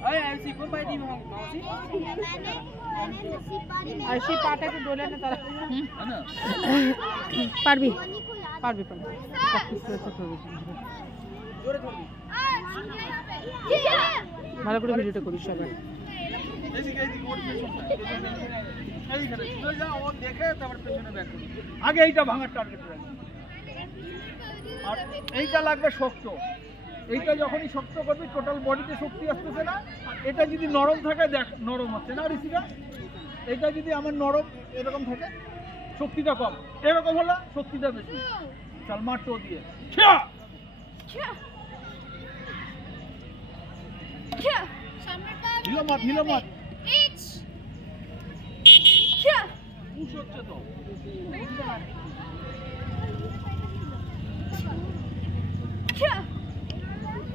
अरे आयुषी कौन पाए दी माउसी আর সেই পাটা একটু ডলে না তারা হ্যাঁ না পারবি পারবি পারবি প্র্যাকটিস করেছে করবি जोरे थोड़ी ভালো করে ভিডিওটা করিস সবাই এইদিকে এইদিকে ওর পেছনটা এইখানে চলে যা ও দেখে তারপর পেছনে ব্যাক করবি আগে এইটা ভাঙার টার্গেট রাখবি আর এইটা লাগবে শক্ত এইটা যখনই শক্ত করবি টোটাল বডিতে শক্তি আসতেছে না। এটা যদি নরম থাকে দেখ নরম হচ্ছে না ঋষিকা এটা যদি আমার নরম এরকম থাকে শক্তিটা কম। এরকম হলো শক্তিটা বেশি। চাল মার টো দিয়ে। হচ্ছে তো।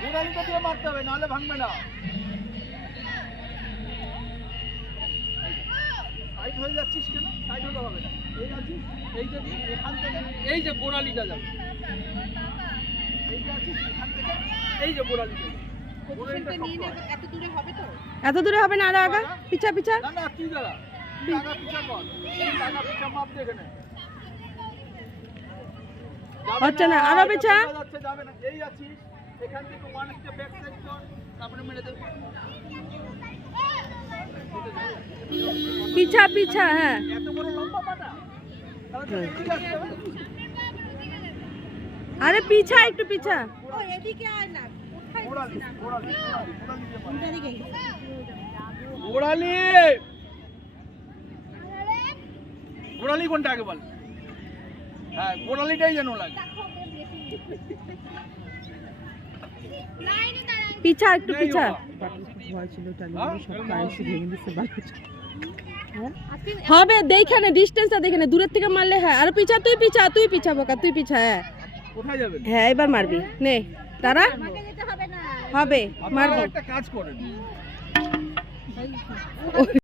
সুরগিরি দিয়ে মারতে হবে নাহলে ভাঙবে না। সাইড হয়ে যাচ্ছিস কেন? সাইড হলে হবে না। এই আছিস এই যে এখান থেকে এই যে গোড়ালিটা যাবে। এই যে আছিস এখান থেকে এই যে গোড়ালিটা যাবে। গোড়ালিটা শক্ত। এত দূরে হবে না আরও আগা পিছা পিছা। না না তুই দাঁড়া। তুই আগা পিছা কর। আগা পিছা মাপ দেখে নে যাবে হচ্ছে না, আরও পিছা। যাবে না। এই আছিস। এখান থেকে ওয়ান স্টেপ ব্যাক সাইড কর তারপরে মেরে দে পিছা পিছা হ্যাঁ। এত বড় লম্বা পাটা এদিকে হবে। আরে পিছা একটু পিছা। গোড়ালি গোড়ালি গোড়ালি গোড়ালি দিয়ে মার। গোড়ালি গোড়ালি কোনটা আগে বল? হ্যাঁ গোড়ালিটাই যেন লাগে। পিছা একটু পিছা। বাবা। ভয় ছিল হ্যাঁ? হ্যাঁ? হবে দেখখানে ডিস্টেন্সটা দেখে দূরের থেকে মারলে হ্যাঁ। আর পিছা তুই পিছা তুই পিছা বোকা তুই পিছা হ্যাঁ। কোথায় যাবেন হ্যাঁ এবার মারবি। নে তারা হবে মারবি। একটা কাজ করেন।